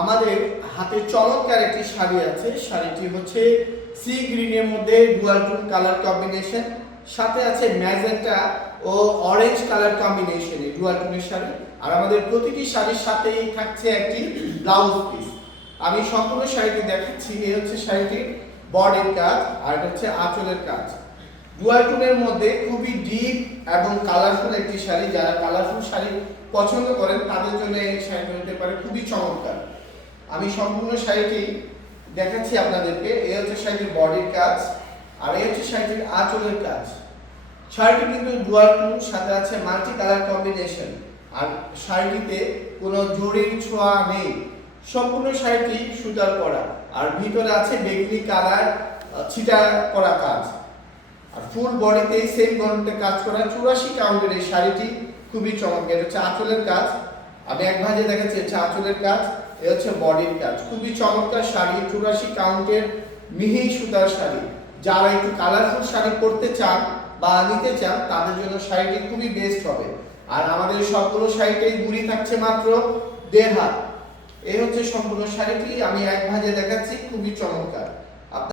আমাদের হাতে চমৎকার একটি শাড়ি আছে। শাড়িটি হচ্ছে সি গ্রিনের মধ্যে ডুয়াল টোন কালার কম্বিনেশন, সাথে আছে ম্যাজেন্টা ও অরেঞ্জ কালার কম্বিনেশনে ডুয়াল টোনের শাড়ি। আর আমাদের প্রতিটি শাড়ির সাথেই থাকছে একটি ব্লাউজ পিস। আমি সম্পূর্ণ শাড়িটি দেখাচ্ছি। এই হচ্ছে শাড়িটির বডির কাজ আর এটা হচ্ছে আঁচলের কাজ। ডুয়াল টোনের মধ্যে খুবই ডিপ এবং কালারফুল একটি শাড়ি। যারা কালারফুল শাড়ি পছন্দ করেন তাদের জন্য এই শাড়িটি হতে পারে খুবই চমৎকার। আমি সম্পূর্ণ শাড়িটি দেখাচ্ছি আপনাদেরকে। এই হচ্ছে শাড়িটির বডির কাজ আর এই হচ্ছে শাড়িটির আঁচলের কাজ। শাড়িটি কিন্তু ডুয়াল টোন, সাথে আছে মাল্টি কালার কম্বিনেশন। আর শাড়িটিতে কোনো জরির ছোঁয়া নেই। সম্পূর্ণ শাড়িটি সুতার করা আর ভিতরে আছে বেগুনি কালার ছিটা করা কাজ। আর ফুল বডিতে সেম ধরনের কাজ করা 84 কাউন্টের এই শাড়িটি খুবই চমৎকার। এটা হচ্ছে আঁচলের কাজ। আমি এক ভাঁজে দেখাচ্ছি, হচ্ছে আঁচলের কাজ, এ হচ্ছে বডির কাজ। খুবই চমৎকার শাড়ি, 84 কাউন্টের মিহি সুতার শাড়ি। যারা একটু কালারফুল শাড়ি পরতে চান বা নিতে চান তাদের জন্য শাড়িটি খুবই বেস্ট হবে। আর আমাদের সবগুলো শাড়িটাই গুড়ি থাকছে মাত্র 1.5 হাত। এই হচ্ছে সম্পূর্ণ শাড়িটি। আমি এক ভাঁজে দেখাচ্ছি, খুবই চমৎকার।